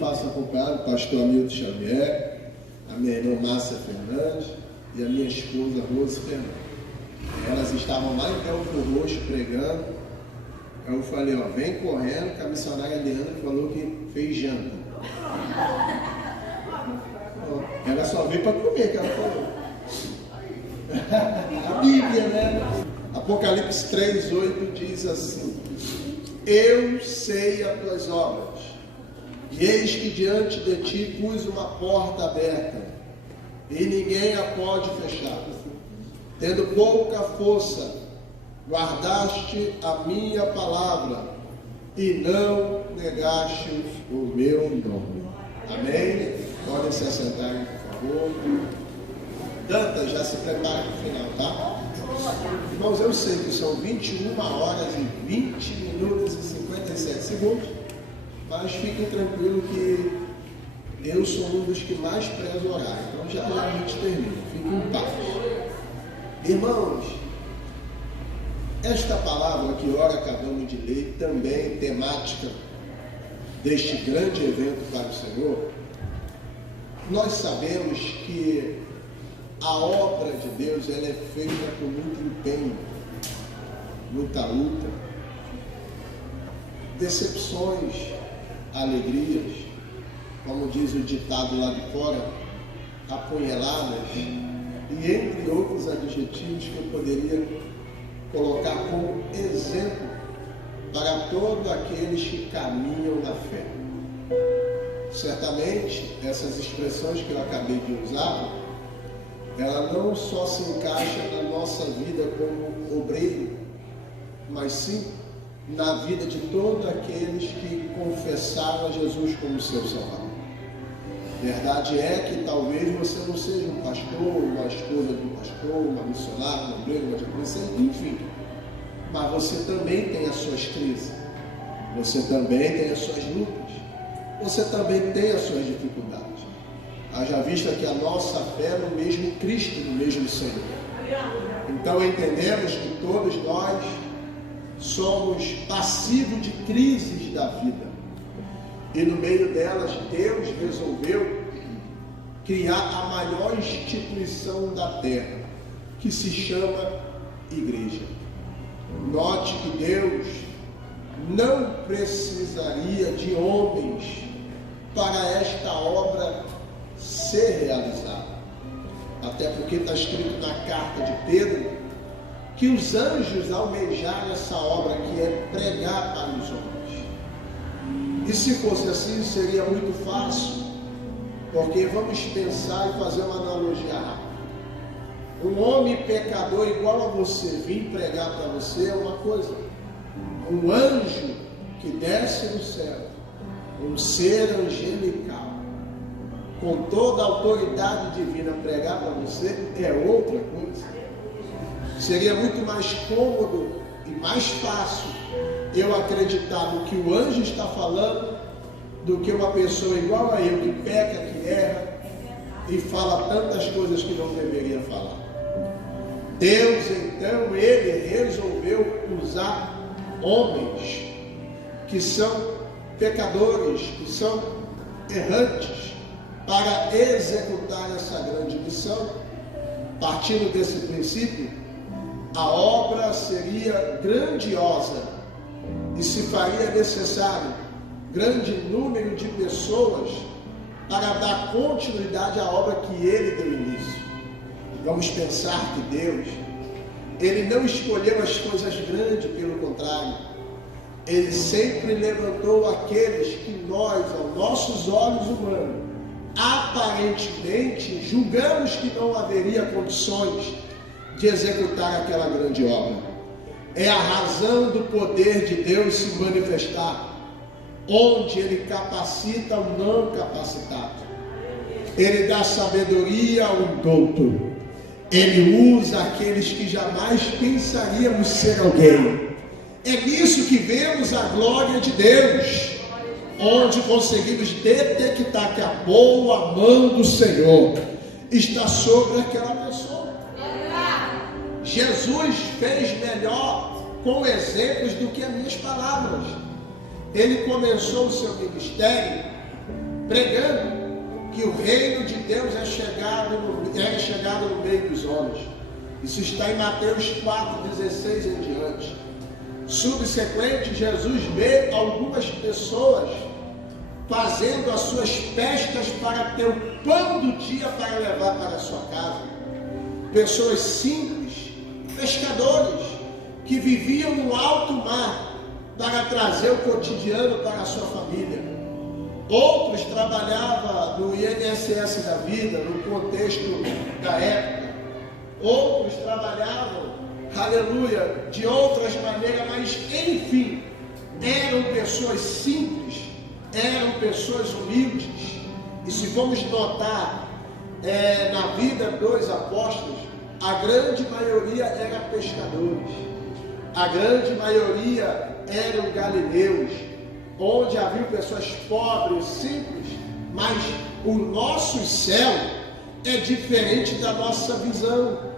faço acompanhado do pastor Hamilton Xavier, a minha irmã Márcia Fernandes e a minha esposa Rose Fernandes. Elas estavam lá em Belfor Roxo pregando. Eu falei, ó, vem correndo, que a missionária Leandra falou que fez janta. Ela só veio para comer, que ela falou. A Bíblia, né? Apocalipse 3:8 diz assim: eu sei as tuas obras, e eis que diante de ti pus uma porta aberta, e ninguém a pode fechar. Tendo pouca força, guardaste a minha palavra, e não negaste o meu nome. Amém? Podem se assentarem, por favor. Dantas, já se prepara para o final, tá? Irmãos, eu sei que são 21 horas e 20 minutos e 57 segundos, mas fiquem tranquilos que eu sou um dos que mais prezo o horário. Então já a gente termina. Fiquem em paz. Irmãos, esta palavra que ora acabamos de ler, também temática deste grande evento para o Senhor, nós sabemos que a obra de Deus ela é feita com muito empenho, muita luta, decepções, alegrias, como diz o ditado lá de fora, apunhaladas, e entre outros adjetivos que eu poderia colocar como exemplo para todos aqueles que caminham na fé. Certamente, essas expressões que eu acabei de usar, ela não só se encaixa na nossa vida como obreiro, mas sim na vida de todos aqueles que confessaram a Jesus como seu Salvador. Verdade é que talvez você não seja um pastor, uma esposa de um pastor, uma missionária, uma obreira, uma diaconisa, enfim. Mas você também tem as suas crises, você também tem as suas lutas, você também tem as suas dificuldades. Haja vista que a nossa fé é no mesmo Cristo, no mesmo Senhor. Então entendemos que todos nós somos passivos de crises da vida. E no meio delas, Deus resolveu criar a maior instituição da terra, que se chama Igreja. Note que Deus não precisaria de homens para esta obra ser realizada. Até porque está escrito na carta de Pedro que os anjos almejaram essa obra que é pregar para os homens. E se fosse assim, seria muito fácil, porque vamos pensar e fazer uma analogia rápida. Um homem pecador igual a você vir pregar para você é uma coisa. Um anjo que desce do céu, um ser angelical, com toda a autoridade divina pregar para você é outra coisa. Seria muito mais cômodo e mais fácil eu acreditar no que o anjo está falando do que uma pessoa igual a eu que peca, que erra e fala tantas coisas que não deveria falar. Deus então, ele resolveu usar homens que são pecadores, que são errantes, para executar essa grande missão. Partindo desse princípio, a obra seria grandiosa e se faria necessário grande número de pessoas para dar continuidade à obra que ele deu início. Vamos pensar que Deus, ele não escolheu as coisas grandes, pelo contrário, ele sempre levantou aqueles que nós, aos nossos olhos humanos, aparentemente julgamos que não haveria condições de executar aquela grande obra. É a razão do poder de Deus se manifestar, onde ele capacita o não capacitado, ele dá sabedoria ao indouto, ele usa aqueles que jamais pensaríamos ser alguém. É nisso que vemos a glória de Deus, onde conseguimos detectar que a boa mão do Senhor está sobre aquela pessoa. Jesus fez melhor com exemplos do que as minhas palavras. Ele começou o seu ministério pregando que o reino de Deus é chegado no meio dos homens. Isso está em Mateus 4,16 em diante. Subsequente, Jesus vê algumas pessoas fazendo as suas pescas para ter o pão do dia para levar para a sua casa. Pessoas simples, pescadores, que viviam no alto mar para trazer o cotidiano para a sua família. Outros trabalhavam no INSS da vida, no contexto da época. Outros trabalhavam, aleluia, de outras maneiras, mas enfim, eram pessoas simples, eram pessoas humildes. E se vamos notar na vida dos apóstolos, a grande maioria era pescadores, a grande maioria eram galileus, onde haviam pessoas pobres, simples, mas o nosso céu é diferente da nossa visão,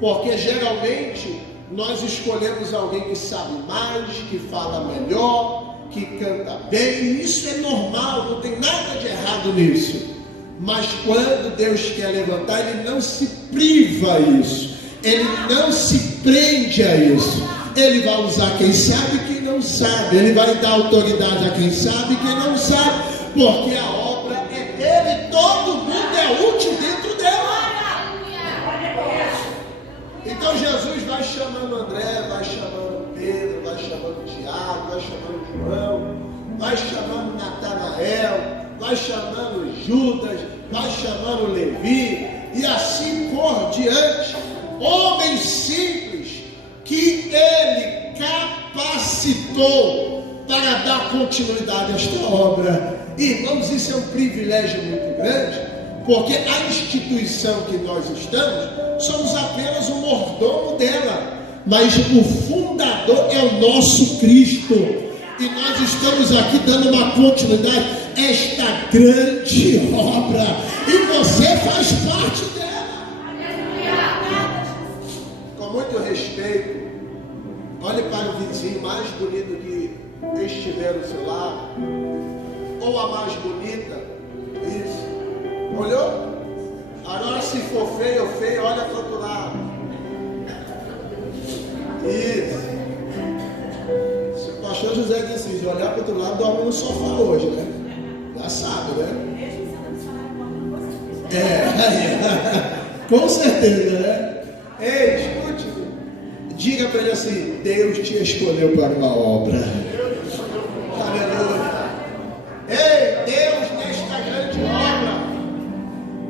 porque geralmente nós escolhemos alguém que sabe mais, que fala melhor, que canta bem, e isso é normal, não tem nada de errado nisso. Mas quando Deus quer levantar, Ele não se priva a isso, Ele não se prende a isso. Ele vai usar quem sabe e quem não sabe, Ele vai dar autoridade a quem sabe e quem não sabe, porque a obra é dele, todo mundo é útil dentro dela. Então Jesus vai chamando André, vai chamando Pedro, vai chamando Tiago, vai chamando João, vai chamando Natanael, vai chamando Judas, vai chamando Levi, e assim por diante, homens simples que Ele capacitou para dar continuidade a esta obra. Irmãos, isso é um privilégio muito grande, porque a instituição que nós estamos, somos apenas o mordomo dela, mas o fundador é o nosso Cristo, e nós estamos aqui dando uma continuidade a esta grande obra, e você faz parte dela. Com muito respeito, olhe para o vizinho mais bonito que estiver no seu lado, ou a mais bonita. Isso. Olhou? Agora, se for feio ou feio, olha para o outro lado. Isso. Se o pastor José disse de olhar para o outro lado, dorme no sofá hoje, né? Já sabe, né? Com certeza, né? Ei, escute. Diga para ele assim: Deus te escolheu para uma obra. Aleluia. Ei, Deus, nesta grande obra,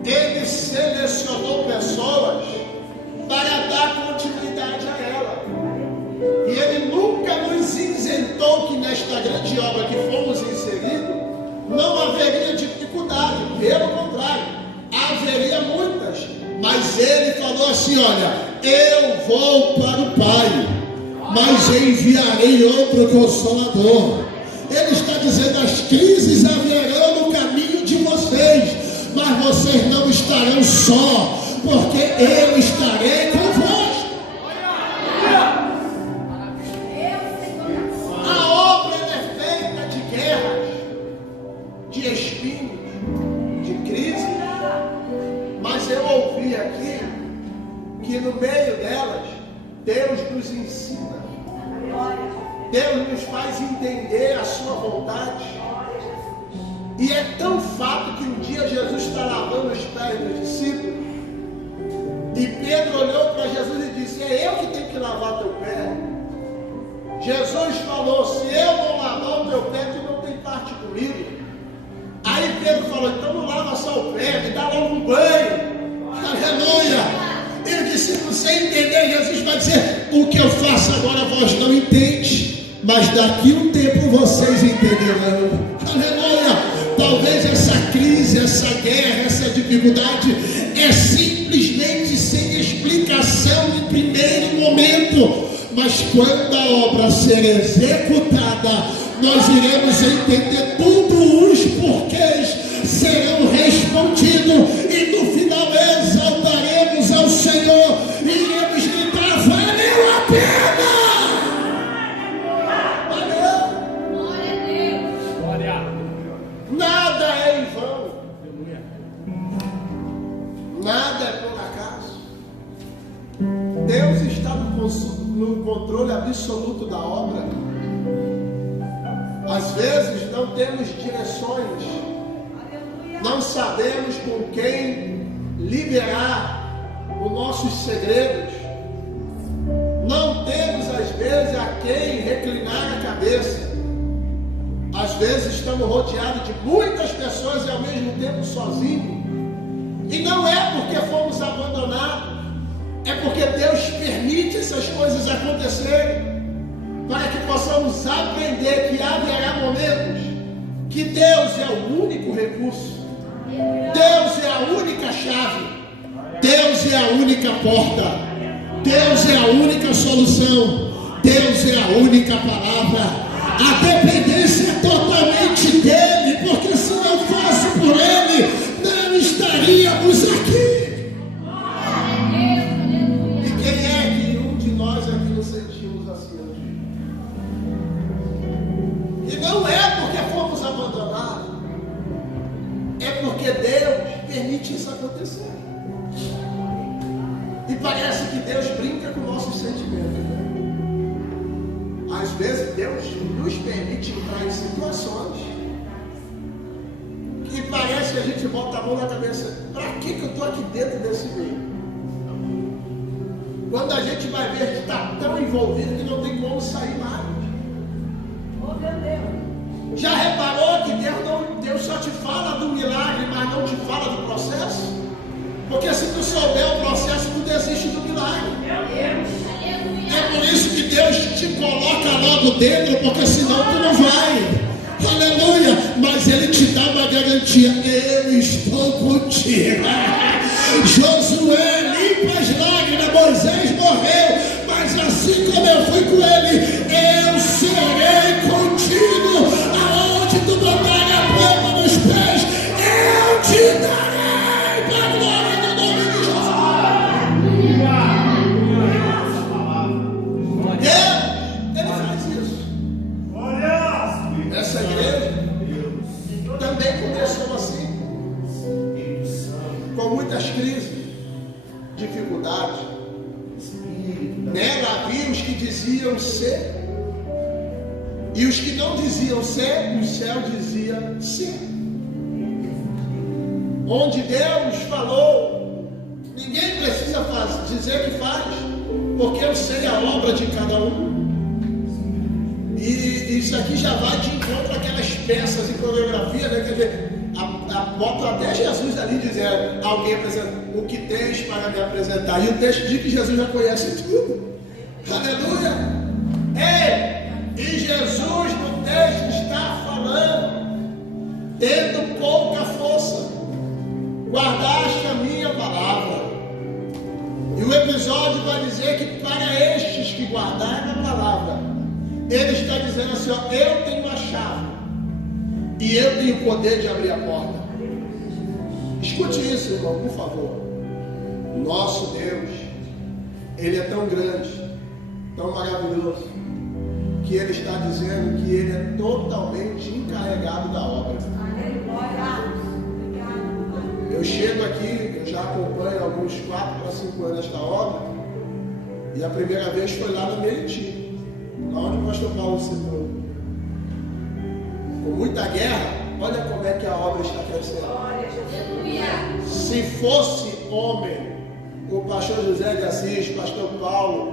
Ele selecionou pessoas para dar continuidade a ela. E Ele nunca nos isentou que nesta grande obra que fomos inseridos, não haveria dificuldade. Pelo contrário, haveria muitas. Mas Ele falou assim: olha, eu vou para o Pai, mas enviarei outro Consolador. Ele está dizendo: as crises haverão no caminho de vocês, mas vocês não estarão só, porque eu estarei convosco. A obra é feita de guerras, de espinhos, de crise, mas eu ouvi aqui que no meio delas Deus nos ensina, Deus nos faz entender a sua vontade. E é tão fato que um dia Jesus está lavando os pés dos discípulos, e Pedro olhou para Jesus e disse: é eu que tenho que lavar teu pé. Jesus falou: se eu não lavar o teu pé, tu não tem parte comigo. Aí Pedro falou: então não lava só o pé, me dá logo um banho. Aleluia. E o discípulo, sem entender, Jesus vai dizer: o que eu faço agora vós não entende, mas daqui um tempo vocês entenderão. Aleluia. Talvez essa crise, essa guerra, essa dificuldade é simplesmente sem explicação em primeiro momento, mas quando a obra ser executada, nós iremos entender tudo, os porquês serão respondidos, e no final exaltaremos ao Senhor e iremos gritar: valeu a pena! Valeu! Glória a Deus! Nada é em vão. no controle absoluto da obra. Às vezes não temos direções, não sabemos com quem liberar os nossos segredos, não temos às vezes a quem reclinar a cabeça. Às vezes estamos rodeados de muitas pessoas e ao mesmo tempo sozinhos. E não é porque fomos abandonados, é porque Deus permite essas coisas acontecerem, para que possamos aprender que haverá momentos que Deus é o único recurso, Deus é a única chave, Deus é a única porta, Deus é a única solução, Deus é a única palavra. A dependência é totalmente dele, porque se não fosse por ele, não estaríamos aqui. E quem é que um de nós aqui nos sentimos assim hoje? E não é porque fomos abandonados, é porque Deus permite isso acontecer. E parece que Deus brinca com nossos sentimentos. Às vezes Deus nos permite entrar em situações que parece que a gente bota a mão na cabeça. Para que eu estou aqui dentro desse meio? Quando a gente vai ver que está tão envolvido que não tem como sair mais. Oh, meu Deus! Já reparou que Deus só te fala do milagre, mas não te fala do processo? Porque se tu souber o processo, tu desiste do milagre. Meu Deus! É por isso que Deus te coloca logo dentro, porque senão tu não vai. Aleluia! Mas Ele te dá uma garantia: eu estou contigo. Josué, limpa as lágrimas, Moisés morreu, mas assim como eu fui com ele, eu serei contigo. Aonde tu botar a palma nos pés, eu te darei para a glória do nome de Jesus. Ele faz isso. Essa igreja também começou assim, com muitas crises, dificuldades. Nela havia os que diziam ser, e os que não diziam ser, o céu dizia ser. Onde Deus falou, ninguém precisa dizer que faz, porque eu sei a obra de cada um. E isso aqui já vai de encontro àquelas peças e coreografia, né? Quer dizer, bota até Jesus ali dizendo, alguém apresenta, o que tens para me apresentar? E o texto diz que Jesus já conhece tudo. Aleluia! E Jesus no texto está falando, tendo pouca força, guardaste a minha palavra. E o episódio vai dizer que para estes que guardaram a palavra, ele está dizendo assim, ó, eu tenho a chave e eu tenho o poder de abrir a porta. Escute isso, irmão, por favor. Nosso Deus, Ele é tão grande, tão maravilhoso, que Ele está dizendo que Ele é totalmente encarregado da obra. Eu chego aqui, eu já acompanho há alguns 4 para 5 anos esta obra, e a primeira vez foi lá no Meriti, onde o pastor Paulo citou. Com muita guerra, olha como é que a obra está crescendo. Se fosse homem, o pastor José de Assis, pastor Paulo,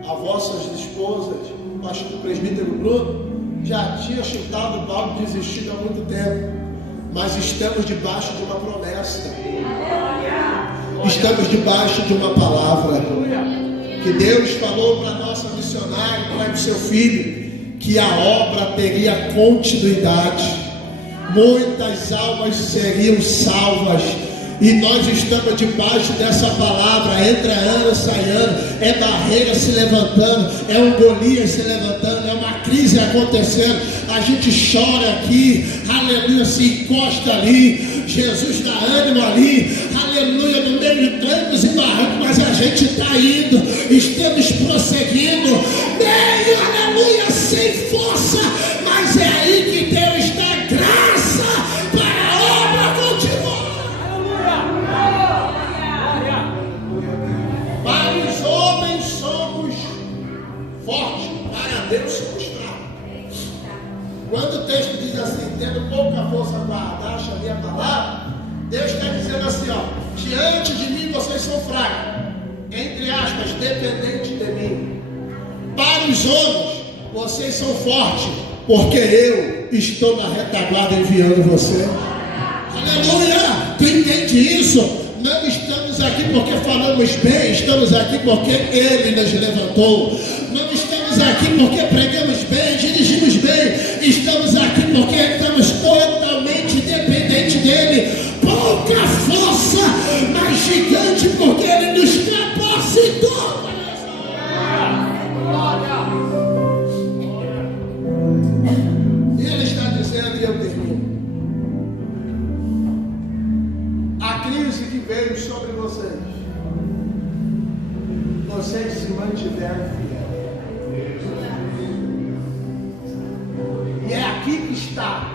as vossas esposas, o pastor presbítero Bruno, já tinha chutado o balde e desistido há muito tempo. Mas estamos debaixo de uma promessa. Estamos debaixo de uma palavra que Deus falou para a nossa missionária, para o seu filho, que a obra teria continuidade, muitas almas seriam salvas, e nós estamos debaixo dessa palavra. Entra ano, sai ano, é barreira se levantando, é um Golias se levantando, é uma crise acontecendo, a gente chora aqui, aleluia, se encosta ali, Jesus dá ânimo ali, aleluia, no meio de trancos e barrancos, mas a gente está indo, estamos prosseguindo, meio, aleluia, sem força, mas é aí que Deus dá graça para a obra continuar. Para os homens somos debaixo da minha palavra, Deus está dizendo assim, ó, diante de mim vocês são fracos, entre aspas, dependentes de mim. Para os homens, vocês são fortes, porque eu estou na retaguarda enviando vocês. Aleluia! Tu entende isso? Não estamos aqui porque falamos bem, estamos aqui porque Ele nos levantou. Não estamos aqui porque pregamos bem, dirigimos bem. Estamos aqui porque estamos totalmente dependentes dEle. Pouca força, mas gigante, porque Ele nos capacitou. E Ele está dizendo, e eu termino. A crise que veio sobre vocês, vocês se mantiveram fiéis. E é aqui que está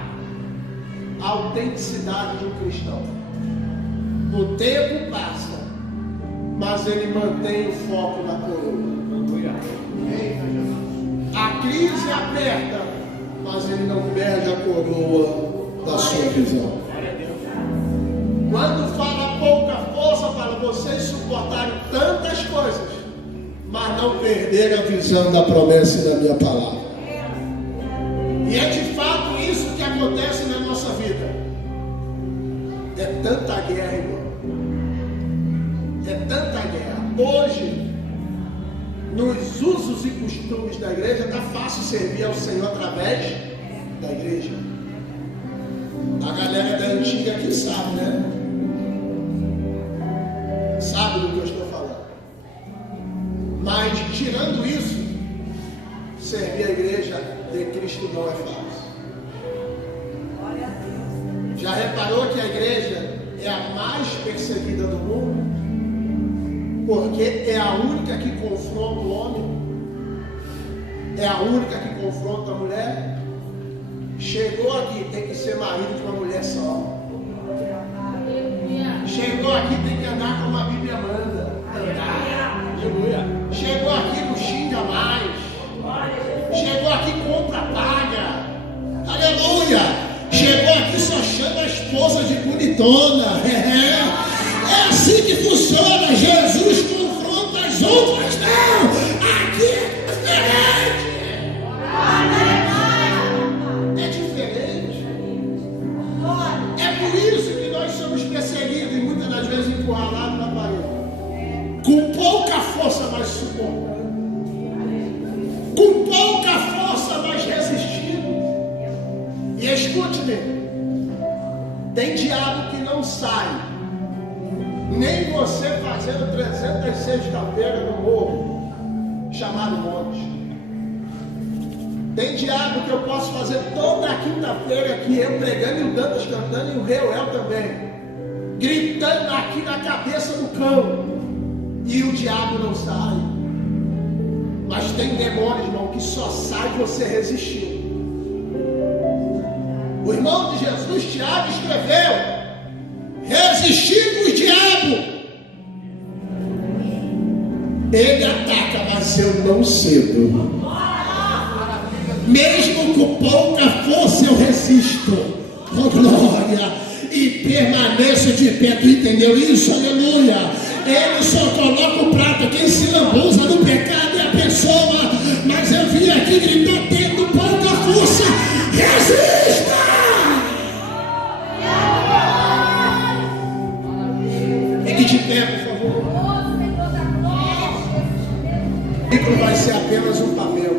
a autenticidade de um cristão. O tempo passa, mas ele mantém o foco na coroa. A crise aperta, mas ele não perde a coroa da sua visão. Quando fala pouca força, fala, vocês suportaram tantas coisas, mas não perderam a visão da promessa e da minha palavra. E é de fato isso que acontece na nossa vida. É tanta guerra, irmão. É tanta guerra. Hoje, nos usos e costumes da igreja, está fácil servir ao Senhor através da igreja. A galera da antiga aqui sabe, né? Sabe do que eu estou falando. Mas, tirando isso, servir a igreja de Cristo não é fácil. Já reparou que a igreja é a mais perseguida do mundo? Porque é a única que confronta o homem? É a única que confronta a mulher? Chegou aqui, tem que ser marido de uma mulher só. Chegou aqui, tem que andar como a Bíblia manda. Chegou aqui, não xinga mais. Chegou aqui, compra, paga. Aleluia! Chegou aqui, só chama a esposa de bonitona. É assim que funciona. Jesus confronta as outras, não. Aqui é diferente. É diferente. É por isso que nós somos perseguidos e muitas das vezes encurralados na parede. Com pouca força, mas suportando. Com pouca força, mas resistindo. E escute-me, tem diabo que não sai, nem você fazendo 306 cafeiras no morro, chamado monte. Tem diabo que eu posso fazer toda a quinta-feira aqui, eu pregando e o Dantas cantando e o Reuel também, gritando aqui na cabeça do cão, e o diabo não sai. Mas tem demônio, irmão, que só sai você resistindo. O irmão de Jesus, Tiago, escreveu: resistindo o diabo, ele ataca, mas eu não cedo. Mesmo com pouca força eu resisto. Oh glória! E permaneço de pé. Tu entendeu isso? Aleluia! Ele só coloca o prato. Quem se lambuza no pecado é a pessoa. Mas eu vim aqui gritar, tendo pouca força, resista! Fique de pé, por favor. O livro vai ser apenas um papel.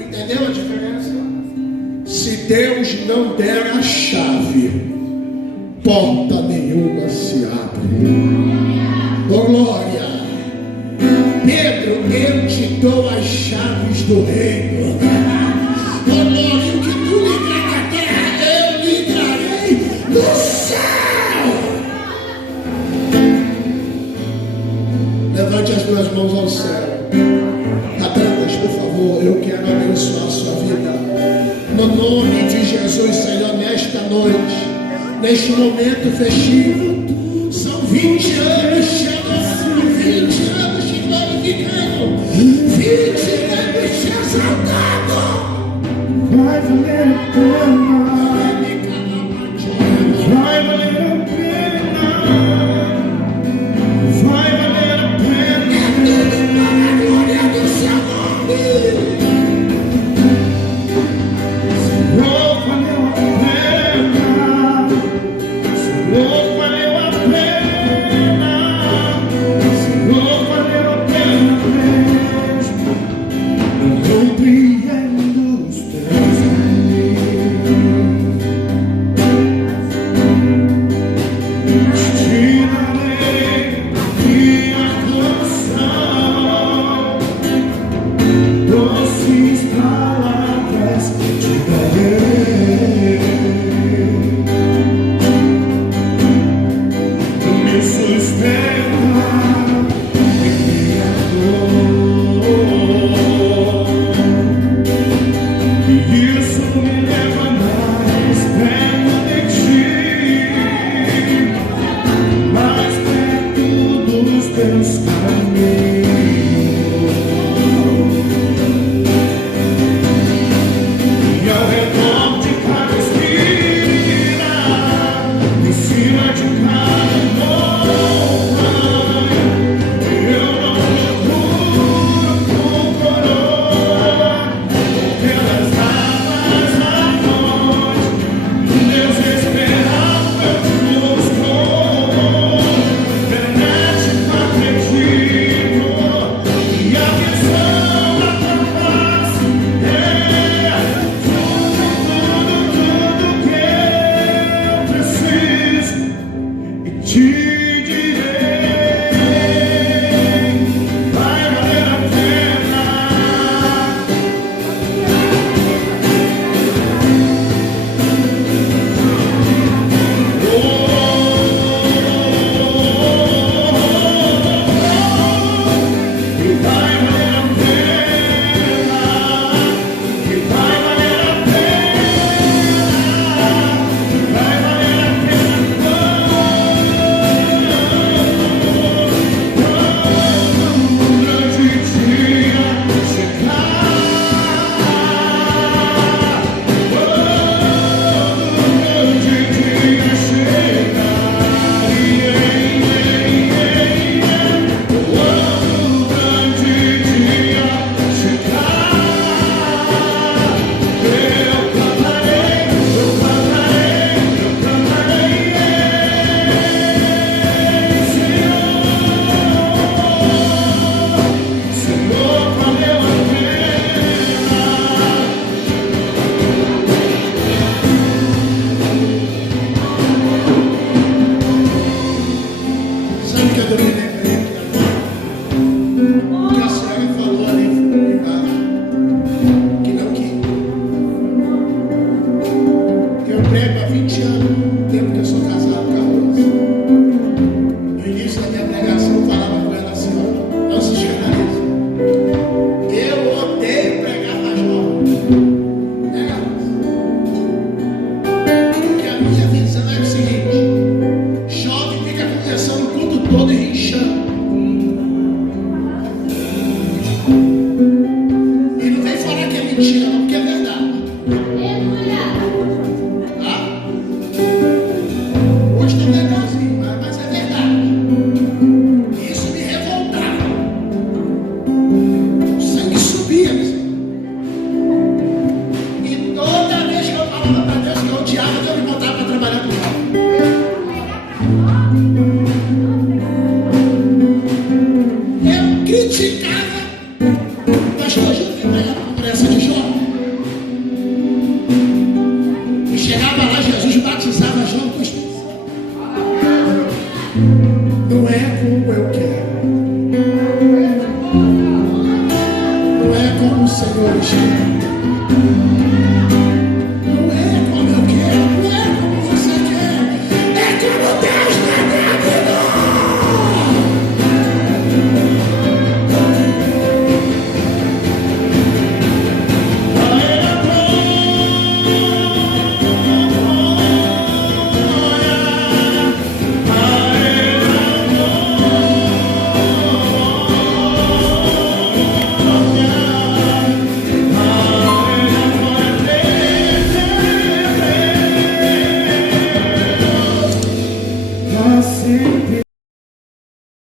Entendeu a diferença? Se Deus não der a chave, porta nenhuma se abre. Oh glória! Pedro, eu te dou as chaves do reino. Oh glória, o que tu ligar na terra, eu ligarei no céu. Levante as duas mãos ao céu. Apenas, por favor, eu quero abençoar a sua vida. No nome de Jesus, Senhor, nesta noite, neste momento festivo, são 20 anos te adorando, 20 anos te glorificando, 20 anos te exaltando. Vai valer a pena. 20 anos, o tempo que a sua